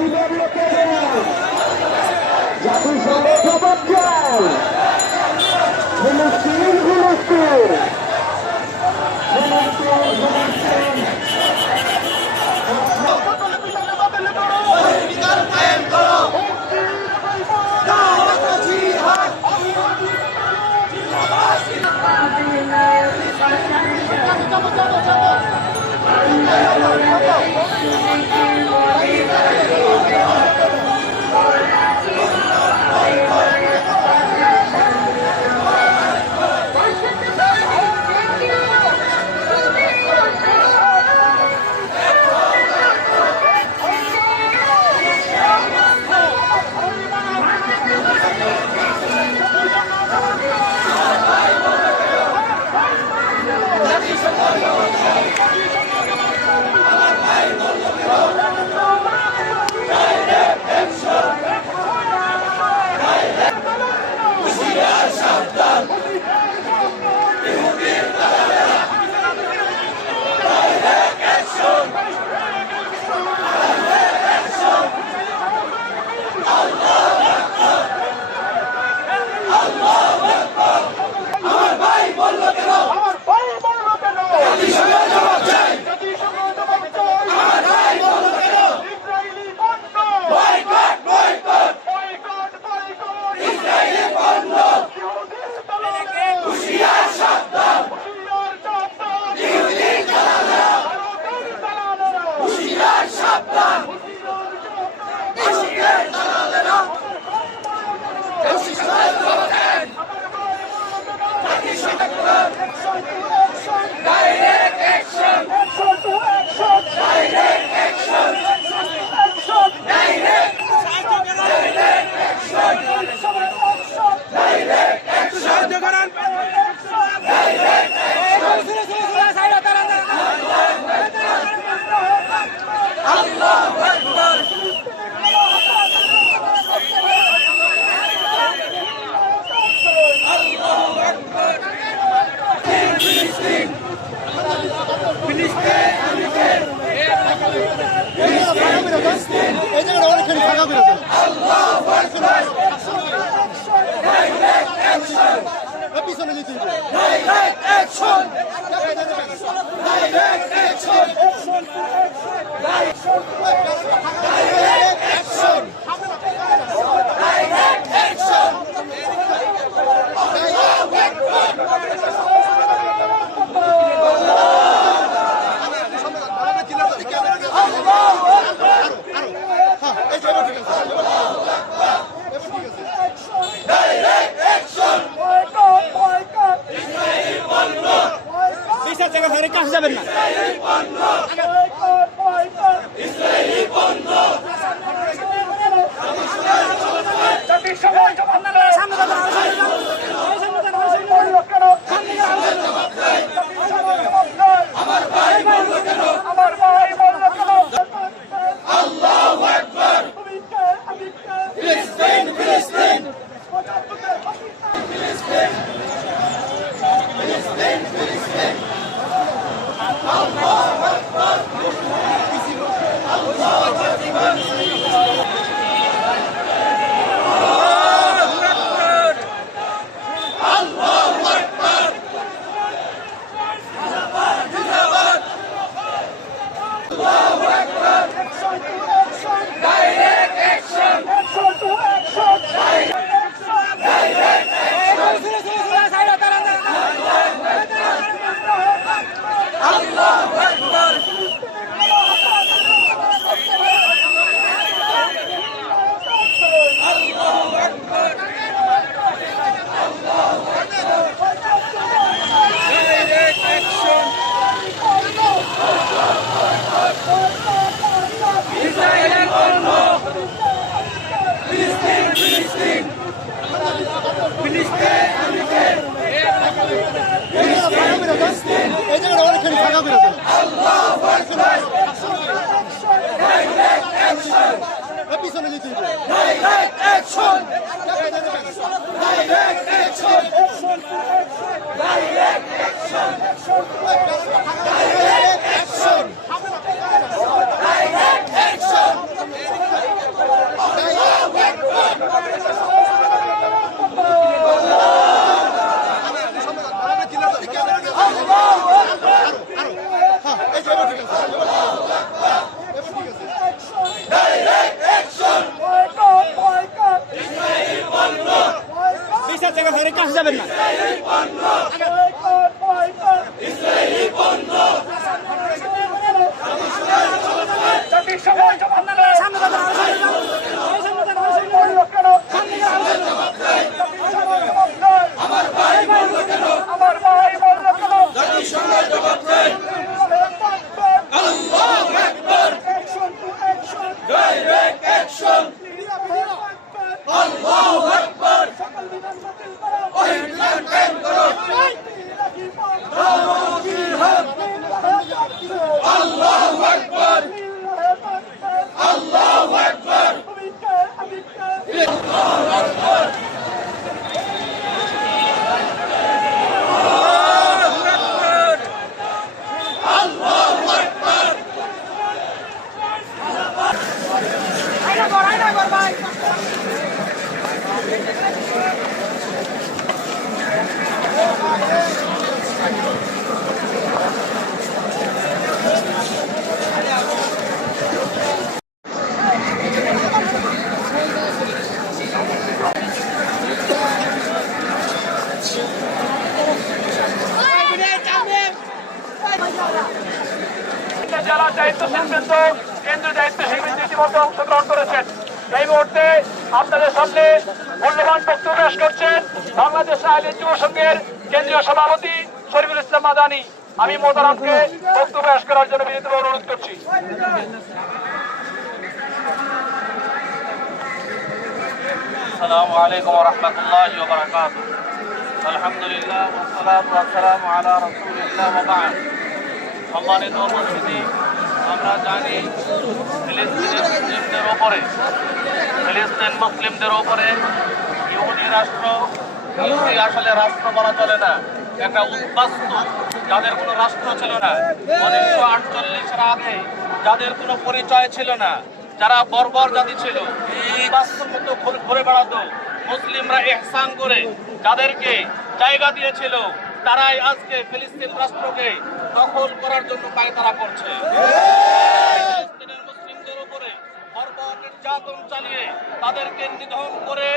ভাইদের লোকেরা জাতিসংঘ জবাব চাই। ফিলিস্তিন ফিলিস্তিন কাছে যাবেন না। যাবেন না। জেলা দায়িত্বশীল বৃন্দ, কেন্দ্রীয় দায়িত্বশীল বৃন্দ ইতিমধ্যে অংশগ্রহণ করেছেন। এই মুহূর্তে আপনাদের সামনে মূল্যবান বক্তব্য পেশ করছেন বাংলাদেশ আহলি যুব সংঘের কেন্দ্রীয় সভাপতি শরীফুল ইসলাম মাদানী। আমি মোহতারামকে বক্তব্য পেশ করার জন্য বিনীতভাবে অনুরোধ করছি। আসসালামু আলাইকুম ওয়া রাহমাতুল্লাহি ওয়া বারাকাতুহু। আলহামদুলিল্লাহ ওয়া সলাতু ওয়া সালামু আলা রাসূলিল্লাহ ওয়া বা'দ। সম্মানিত উপস্থিতি, আমরা জানি ফিলিস্তিন মুসলিমদের উপরে ইহুদি রাষ্ট্র, ইহুদি আসলে রাষ্ট্র বলা চলে না, একটা উদ্বাস্তু, যাদের কোনো রাষ্ট্র ছিল না। 1948-এর আগে যাদের কোনো পরিচয় ছিল না, যারা বর্বর জাতি ছিল, উদ্বাস্তুর মতো ঘুরে বেড়াতো, মুসলিমরা ইহসান করে যাদেরকে জায়গা দিয়েছিল, তারাই আজকে ফিলিস্তিন রাষ্ট্রকে দখল করার জন্য পায়তারা করছে। ফিলিস্তিনের মুসলিমদের উপরে বর্বর নির্যাতন চালিয়ে তাদেরকে নিধন করে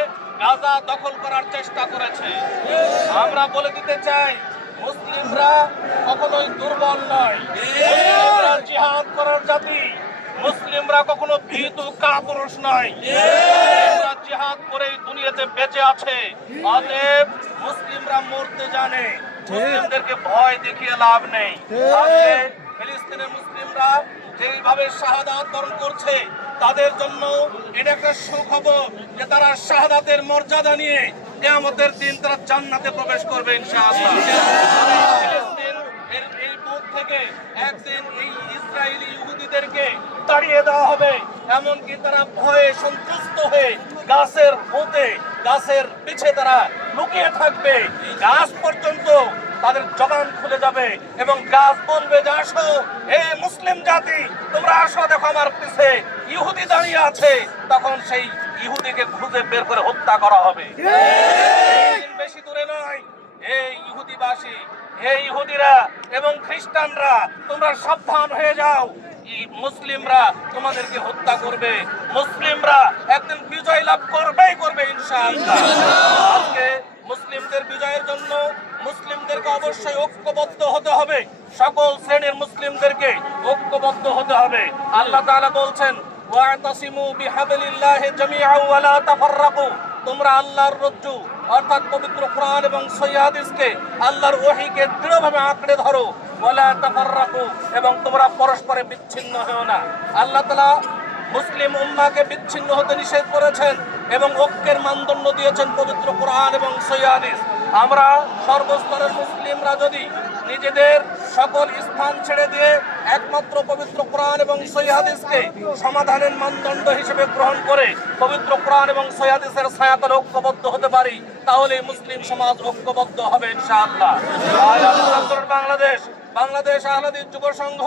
গাজা দখল করার চেষ্টা করেছে। আমরা বলে দিতে চাই, মুসলিমরা কখনোই দুর্বল নয়, মুসলিমরা জিহাদ করার জাতি, মুসলিমরা কখনো ভীতু কাপুরুষ নয়, মুসলিমরা জিহাদ করেই দুনিয়াতে বেঁচে আছে। অতএব মুসলিমরা মরতে জানে, মুসলিমদেরকে ভয় দেখিয়ে লাভ নেই। আজকে ফিলিস্তিনের মুসলিমরা যেভাবে শাহাদাত বরণ করছে, তাদের জন্য এটা একটা সুখবর যে তারা শাহাদাতের মর্যাদা নিয়ে কিয়ামতের দিন তারা জান্নাতে প্রবেশ করবে ইনশাআল্লাহ। ফিলিস্তিন এর এই বুক থেকে একদিন এই ইসরায়েলি ইহুদিদেরকে তাড়িয়ে দেওয়া হবে, এমনকি তারা ভয়ে সন্তুষ্ট হয়ে গাছের হতে, গাছের পিছে তারা লুকিয়ে থাকবে। গাছ পর্যন্ত তাদের জবান খুলে যাবে এবং গাছ বলবে যে আসো হে মুসলিম জাতি, তোমরা আসো, দেখো আমার পিছে ইহুদি দাঁড়িয়ে আছে। তখন সেই ইহুদিকে খুঁজে বের করে হত্যা করা হবে। বেশি দূরে নয়, এই ইহুদিবাসী, এই ইহুদিরা এবং খ্রিস্টানরা, তোমরা সাবধান হয়ে যাও, মুসলিমরা তোমাদেরকে হত্যা করবে, মুসলিমরা একদিন বিজয় লাভ করবেই করবে ইনশাআল্লাহ। আজকে মুসলিমদের বিজয়ের জন্য মুসলিমদেরকে অবশ্যই ঐক্যবদ্ধ হতে হবে, সকল শ্রেণীর মুসলিমদেরকে ঐক্যবদ্ধ হতে হবে। আল্লাহ তাআলা বলছেন, ওয়া'তাসিমু বিহাবলিল্লাহি জামিআন ওয়া লা তাফাররাকু, তোমরা আল্লাহর রজ্জু অর্থাৎ পবিত্র কোরআন এবং সহিহ হাদিসকে, আল্লাহর ওহীকে দৃঢ়ভাবে আঁকড়ে ধরো, ওয়ালা তাফাররাকু, এবং তোমরা পরস্পরে বিচ্ছিন্ন হও না। আল্লাহ তাআলা মুসলিম উম্মাহকে বিচ্ছিন্ন হতে নিষেধ করেছেন এবং ঐক্যের মানদণ্ড দিয়েছেন পবিত্র কোরআন এবং সহিহ হাদিস। আমরা সর্বস্তরের মুসলিমরা যদি নিজেদের সকল স্থান ছেড়ে দিয়ে একমাত্র পবিত্র কোরআন এবং সহিহ হাদিসকে সমাধানের মানদণ্ড হিসেবে গ্রহণ করে পবিত্র কোরআন এবং সহিহ হাদিসের ছায়াতলে ঐক্যবদ্ধ হতে পারি, তাহলে মুসলিম সমাজ ঐক্যবদ্ধ হবে ইনশাআল্লাহ। বাংলাদেশ বাংলাদেশ আহলাদি যুব সংঘ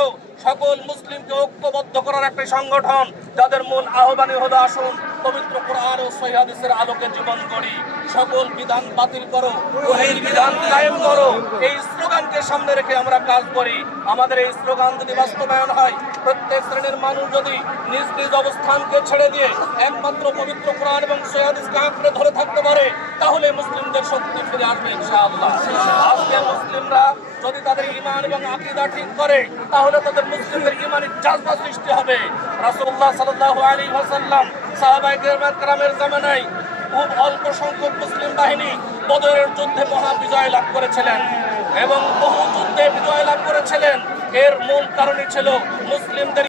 সকল মুসলিমকে ঐক্যবদ্ধ করার একটি সংগঠন, যাদের মূল আহ্বানই হলো আসুন পবিত্র কোরআন ও সহিহ হাদিসের আলোকে জীবন গড়ি, সকল বিধান বাতিল করো, ওহীর বিধান কায়েম করো। এই স্লোগানকে সামনে রেখে আমরা কাজ করি। আমাদের এই স্লোগান যদি বাস্তবায়ন হয়, প্রত্যেক শ্রেণীর মানুষ যদি নিজ নিজ অবস্থানকে ছেড়ে দিয়ে একমাত্র পবিত্র কোরআন এবং সহিহ হাদিসকে আঁকড়ে ধরে থাকতে পারে, তাহলে মুসলিম মুসলিমদের শক্তি ফিরে আসবে ইনশাআল্লাহ। আজকে মুসলিমরা যদি তাদের ঈমান এবং আকীদা ঠিক করে তাহলে তাদের মুসলিমদের ঈমানি জাযবা সৃষ্টি হবে। রাসূলুল্লাহ সাল্লাল্লাহু আলাইহি ওয়াসাল্লাম সাহাবায়ে কেরামের জামানায় খুব অল্প সংখ্যক মুসলিম বাহিনী বদরের যুদ্ধে মহা বিজয় লাভ করেছিলেন এবং বহু যুদ্ধে বিজয় লাভ করেছিলেন। এর মূল কারণই ছিল মুসলিমদের